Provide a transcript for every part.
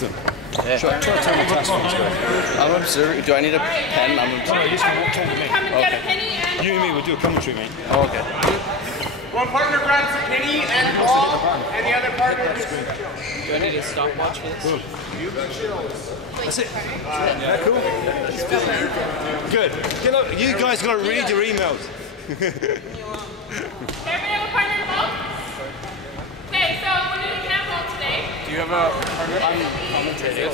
Excellent. Yeah. Try to tell me task forms go. I'm observing. Do I need a pen? I'm observing. No, you just walk talk with me. Okay. You and me will do a commentary, mate. Oh, okay. One partner grabs a penny and a ball, and the other partner gets Do I need a stopwatch for this? Cool. That's it. Yeah, cool. Good. Get up. You guys got to read your emails. Everybody have a partner involved? Okay, so we're doing handball today. Do you have a partner? I'm commentating.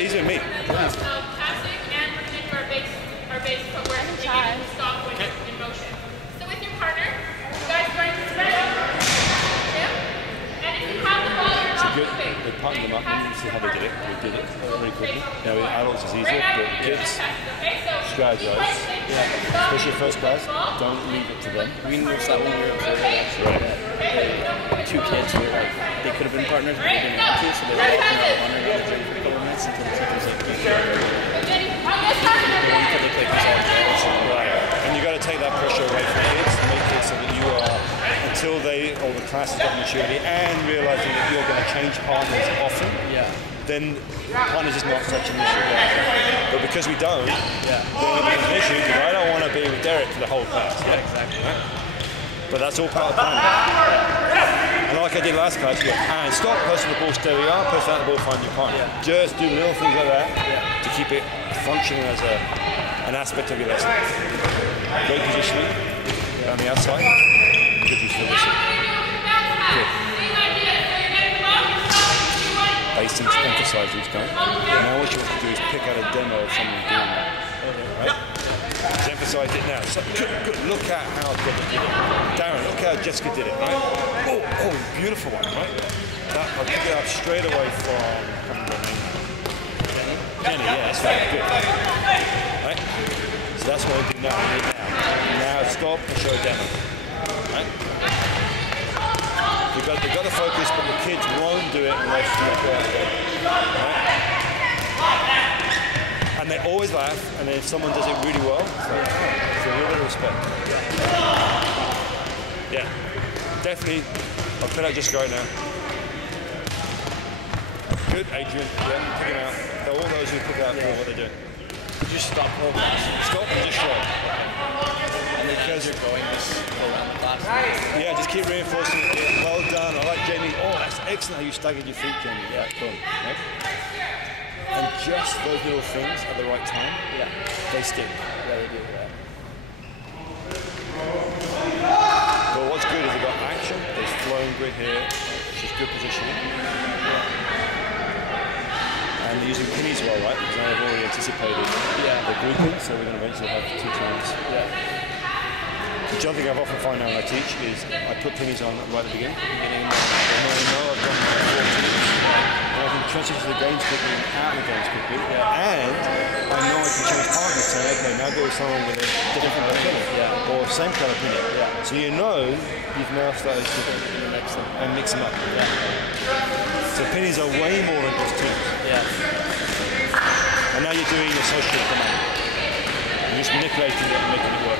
He's with me. Casting and Brittany for our base footwear and stop when in motion. So with your partner, you guys are going to spread out. And if you have the ball, you're not moving. They partnered them up and you see how they did it. We did it very quickly. Now with adults it's easier, but kids strategize. Especially first class, don't leave it to them. We noticed that when we were observing actually that two kids were like, they could have been partners but they didn't want to, so they were walking around wandering around the gym for a couple of minutes until the teacher's like, until they play these all games. Right. And you got to take that pressure away from kids and make it so that you are, until they, or the class has got maturity and realizing that you're going to change partners often, then partners is not such an issue. But because we don't, then it becomes an issue because I don't want to be with Derek for the whole class. Yeah, exactly. Right? But that's all part of planning. And like I did last class, and stop, person the ball, stay where you are, person out the ball, find your partner. Just do little things like that to keep it functioning as an aspect of your lesson. Great positioning on the outside. Good use of this. Good. Basics, emphasize each time. Now what you want to do is pick out a demo of someone doing that. Right? Just emphasize it now. So, good. Look at how Debbie did it. Darren, look how Jessica did it, right? Oh, beautiful one, right? That, I'll pick it up straight away from Jenny, yeah, that's right, good. Right? So that's what we do now. Now stop and show a demo. Right? They've got the focus, but the kids won't do it unless you go out there. Right? And they always laugh, and then if someone does it really well, it's a real bit of respect. Yeah, definitely. I'll put out just right now. Good, Adrian. Yeah, pick him out. All those who pick out know what they're doing. Just stop the whole class. Stop and just show. And because you're going, just go around the class. Yeah, just keep reinforcing it. Well done. I like Jamie. Oh, that's excellent how you staggered your feet, Jamie. Yeah, boom. Right? And just those little things at the right time, they stick. Yeah, they do. Yeah. But what's good is they've got action. There's flowing grit here, which is good positioning. And they're using pennies well, right? Because now they've already anticipated the grouping, so we're going to eventually have 2 times. The other thing I've often found now when I teach is I put pennies on right at the beginning. And I know I've done 4 teams. And I can transition to the games quickly and out of the games quickly. And I know I can change partners, say, okay, now go with someone with a different colour penny. Or same colour penny. So you know you've now started to mix them up. So pennies are way more than just teams. And now you're doing your social command. You're just manipulating it and making it work.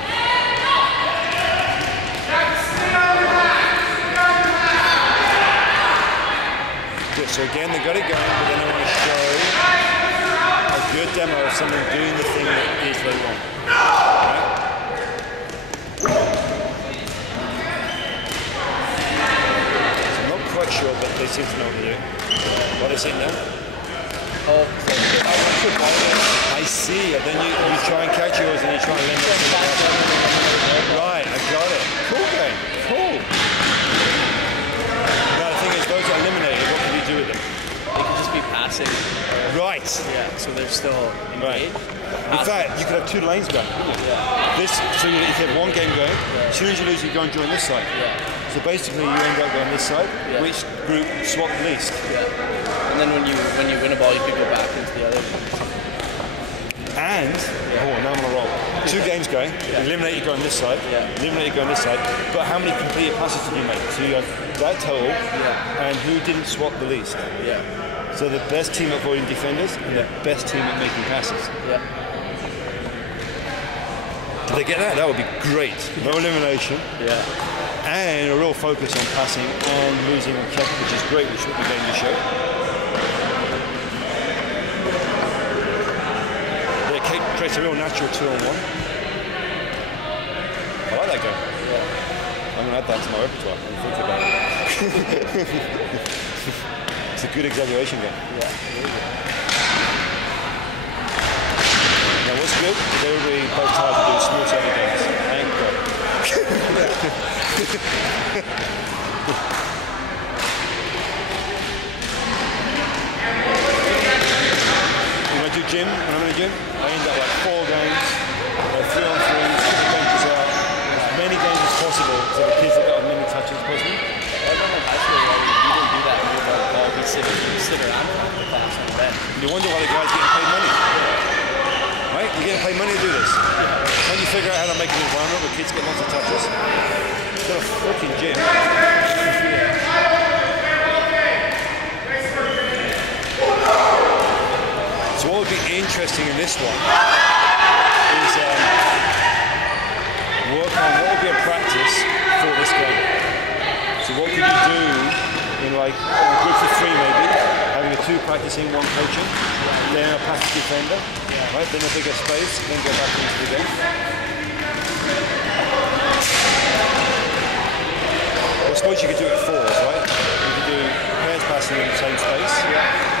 Good, so again they got it going, but then I want to show a good demo of someone doing the thing that is they want. Right? So I'm not quite sure, but they seem to know what they're doing. What are they saying now? I see, and then you try and catch yours and you try and limit it. Right, I got it. Cool game. Cool. Now the thing is, those are eliminated. What can you do with them? They can just be passing. Right. Yeah, so they're still engaged. In fact, you could have 2 lanes going. So you have one game going. As soon as you lose, you go and join this side. So basically, you end up going this side. Which group swap the least? And then when you win a ball, you can go back into the other. And now I'm on a roll. 2 games going. Eliminate you going this side. Eliminate you going this side. But how many completed passes did you make? So you have that total. And who didn't swap the least? So the best team at avoiding defenders and the best team at making passes. Did they get that? That would be great. No elimination. And a real focus on passing and losing on check, which is great, which is what we going to show. creates a real natural 2-on-1. I like that game. I'm going to add that to my repertoire. I'm thinking about it. It's a good exaggeration game. Yeah, really good. Now what's good is everybody both tired to do small circle games. Thank God. When I do gym, when I'm in the gym, I end up like 4 games, 3-on-3s, keep the benches out, as many games as possible so the kids have got as many touches as possible. I remember in high school, you didn't do that. You would all be sit around for the class on the bed. You wonder why the guys getting paid money. Right? You're getting paid money to do this. Can't you figure out how to make an environment where kids get lots of touches? You've got a freaking gym. So what would be interesting in this one is work on what would be a practice for this game. So what could you do in like a group of 3 maybe, having a 2 practicing, 1 coaching, then a passive defender, right? Then a bigger space, then go back into the game. Well, I suppose you could do it 4s, right? You could do pairs passing in the same space,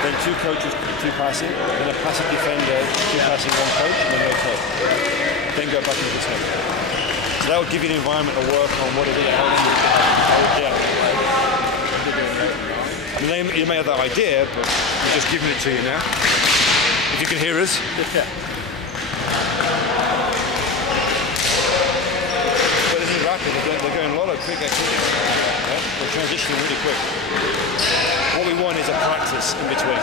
then 2 coaches, 2 passing, then a passive defender, 2 passing, 1 coach, and then no coach. Then go back into the same. So that would give you an environment to work on what it is that helps you. Yeah. I mean, you may have that idea, but I'm just giving it to you now. If you can hear us. Yeah. But this is rapid. They're going a lot of quick activities. Right? They're transitioning really quick. What we want is a practice in between.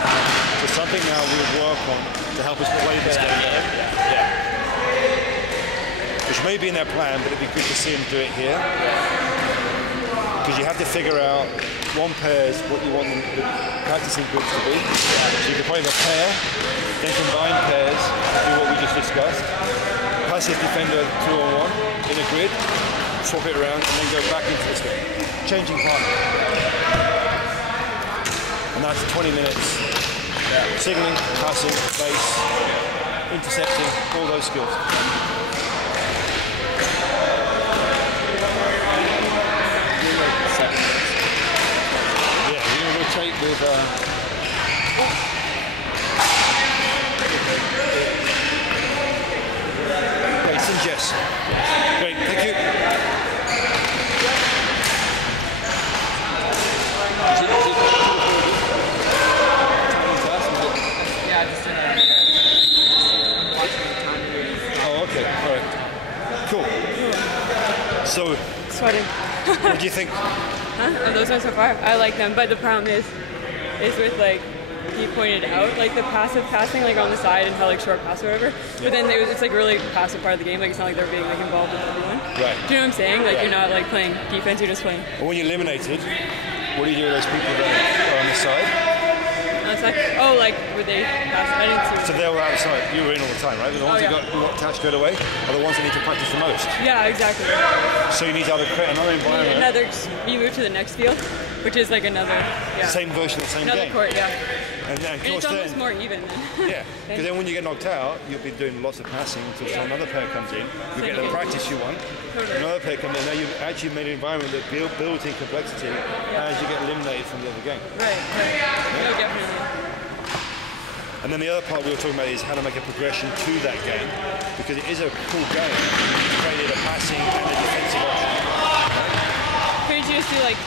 So something now we'll work on to help us play this game. Yeah. Which may be in their plan, but it'd be good to see them do it here. Because you have to figure out 1 pair is what you want the practicing groups to be. So you can play with a pair, then combine pairs, do what we just discussed. Passive defender 2-on-1 in a grid, swap it around, and then go back into this game. Changing partner. And that's 20 minutes. Signaling, passing, base, intercepting, all those skills. Rotate with Grace and Jess. Great, thank you. Yeah, just watching the time. Oh, okay, all right. Cool. So, Sweating. what do you think? Huh? Oh, those ones so far. I like them, but the problem is with like he pointed out like the passive passing like on the side and how like short pass or whatever. But then it's like really passive part of the game. Like it's not like they're being like involved with everyone. Right. Do you know what I'm saying? Like you're not like playing defense. You're just playing. Well, when you're eliminated, what do you do with those people that are on the side? Oh, like were they pass? I didn't see. So they were outside. You were in all the time, right? The ones who got attached straight away are the ones that need to practice the most. Yeah, exactly. So you need to either create another environment. You move to the next field, which is like another. Yeah. Same version of the same another game. court, yeah. And it's almost more even then. Yeah, because then when you get knocked out, you'll be doing lots of passing until another pair comes in. You get the practice you want. Totally. Another pair comes in. Now you've actually made an environment that builds in complexity as you get eliminated from the other game. Right. No, definitely. And then the other part we were talking about is how to make a progression to that game, because it is a cool game. You created a passing and a defensive option. Could you just do like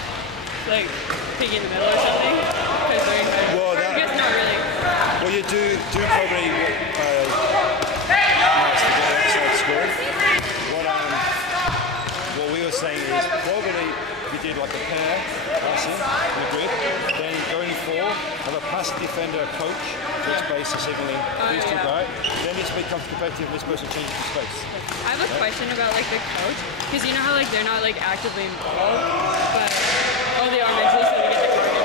pig in the middle or something? Well, I guess not really. Well, you do probably. Nice to get outside score. What we were saying is probably if you did like a pair passing in the grid, then going for have a pass defender, a coach, which base is signaling these two guys. Then this becomes competitive. This person changes the space. I have a question about like the coach, because you know how like they're not like actively involved, but they are mentally, so they get the target.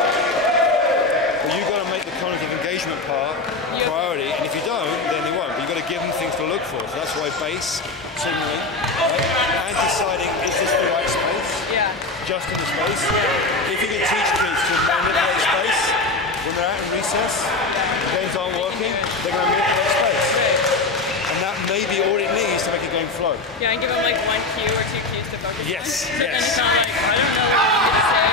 Well, you've got to make the cognitive engagement part priority, and if you don't, then they won't. But you've got to give them things to look for. So that's why base, signaling, right? And deciding is this the right space? Yeah. Just in the space. If you can teach kids to manipulate space when they're out in recess, games aren't working, they're going to manipulate space. And that go. Yeah, and give them like one cue or two cues to focus Yes, on. yes. And it's not like, I don't know what I'm going to say.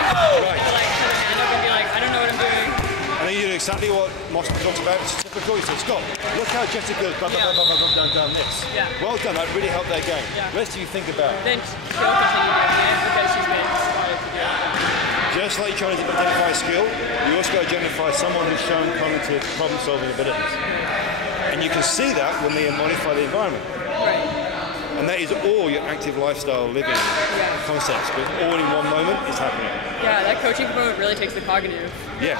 Right. To like put a hand up and be like, I don't know what I'm doing. And then you do exactly what Moscow talks about. It's typical. He says, Scott, look how Jessica's blah, blah, blah, blah, blah, done this. Yeah. Well done. That really helped their game. Yeah. The rest of you think about it. Then she'll continue doing it because she's been inspired to do it. Just like you're trying to identify a skill, you also got to identify someone who's shown cognitive problem-solving abilities. And you can see that when they modify the environment. Right. And that is all your active lifestyle living concepts, but all in one moment is happening. Yeah, that coaching component really takes the cognitive. Yeah.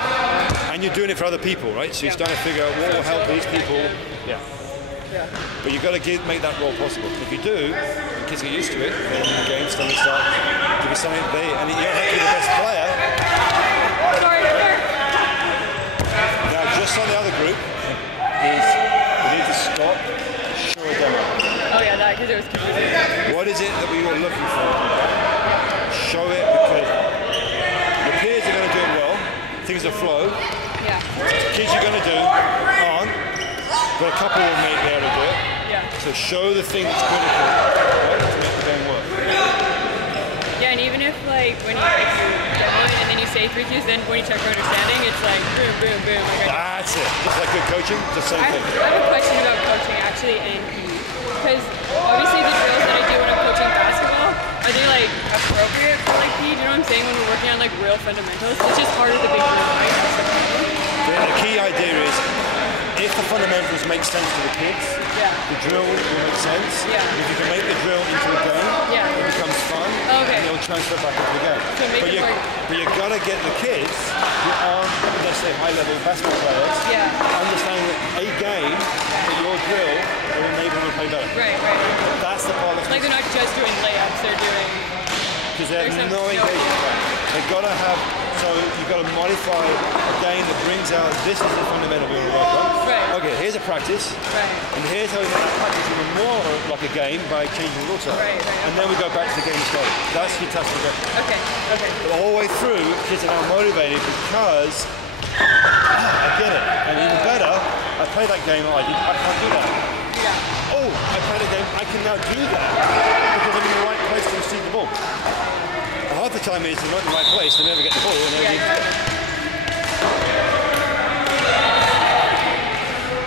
And you're doing it for other people, right? So you're starting to figure out what will help these people. Yeah. Yeah. But you've got to make that role possible. If you do, the kids get used to it, then the game's going to start to be something and you don't have to be the best player. Sorry, Now, just like the other group, is we need to stop, show a demo. Oh yeah, that because it was confusing. What is it that we were looking for? Show it because the peers are going to do it well, things will flow. Yeah. The kids you're going to do aren't, but a couple will be able to do it. Yeah. So show the thing that's critical, right, to make the game work. Yeah, and even if like when you demo it and then you say 3 cues, then when you check for understanding, it's like boom, boom, boom. Like That's it. Just like good coaching, just the same I thing. have a question about coaching actually in PE. Because obviously the drills that I do when I'm coaching basketball, are they like appropriate for like PE? Do you know what I'm saying? When we're working on like real fundamentals, it's just harder to big drill, right? The key idea is if the fundamentals make sense to the kids, the drill will make sense. Yeah. If you can make the drill into a game, it becomes fun, Okay. and it'll transfer back into the game. So make But it more- you've got to get the kids who aren't, let's say, high-level basketball players, understanding that a game, that your drill, will enable them to play better. Right, right. That's the part that's Like they're not just doing layups, they're doing... because they have There's no some- engagement. They've got to have, so you've got to modify a game that brings out, this is the fundamental we want to work on. Right. Okay, here's a practice, Right. and here's how we make that practice even more like a game by changing the rule set. Right, right. And then we go back to the game started. That's your task progression. Okay, okay. But all the way through, kids are now motivated because I get it. And even better, I played that game, I can't do that. Yeah. Oh, I played a game, I can now do that because I'm in the right place to receive the ball. Half the time is they're not in the right place, they never get the ball, and never use it.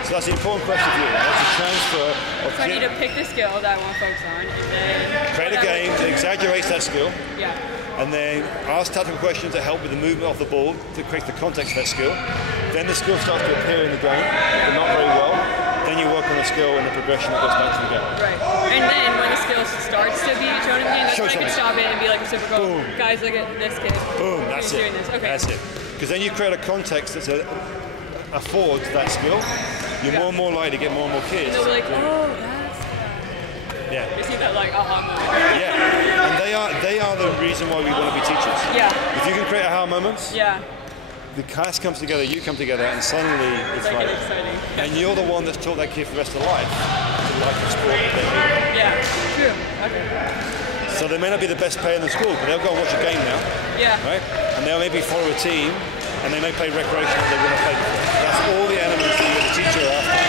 So that's the important question for you. That's a transfer of So I need to pick the skill that I want to focus on, and then... create a game that exaggerates that skill, Yeah. and then ask tactical questions that help with the movement of the ball to create the context of that skill. Then the skill starts to appear in the game, but not very well. Then you work on the skill and the progression that goes back to the game. Right. And then when the skill starts to be shown in the game, that's Show when I can something. stop it and be like reciprocal. Boom. Guys, look at this kid. Boom, that's He's it. doing this. Okay. That's it. Because then you create a context that's affords that skill. You're more and more likely to get more and more kids. And they'll be like, oh, that's... Yeah. You see that like aha moment. Yeah. And they are the reason why we want to be teachers. Yeah. If you can create aha moments, Yeah. the class comes together, you come together, and suddenly it's Like like, it's exciting. and you're the one that's taught that kid for the rest of their life to like the sport that they do. Yeah. True. Okay. So they may not be the best player in the school, but they'll go and watch a game now, Yeah. right? And they'll maybe follow a team, and they may play recreational they wouldn't have played before. That's all the elements that you as a teacher have to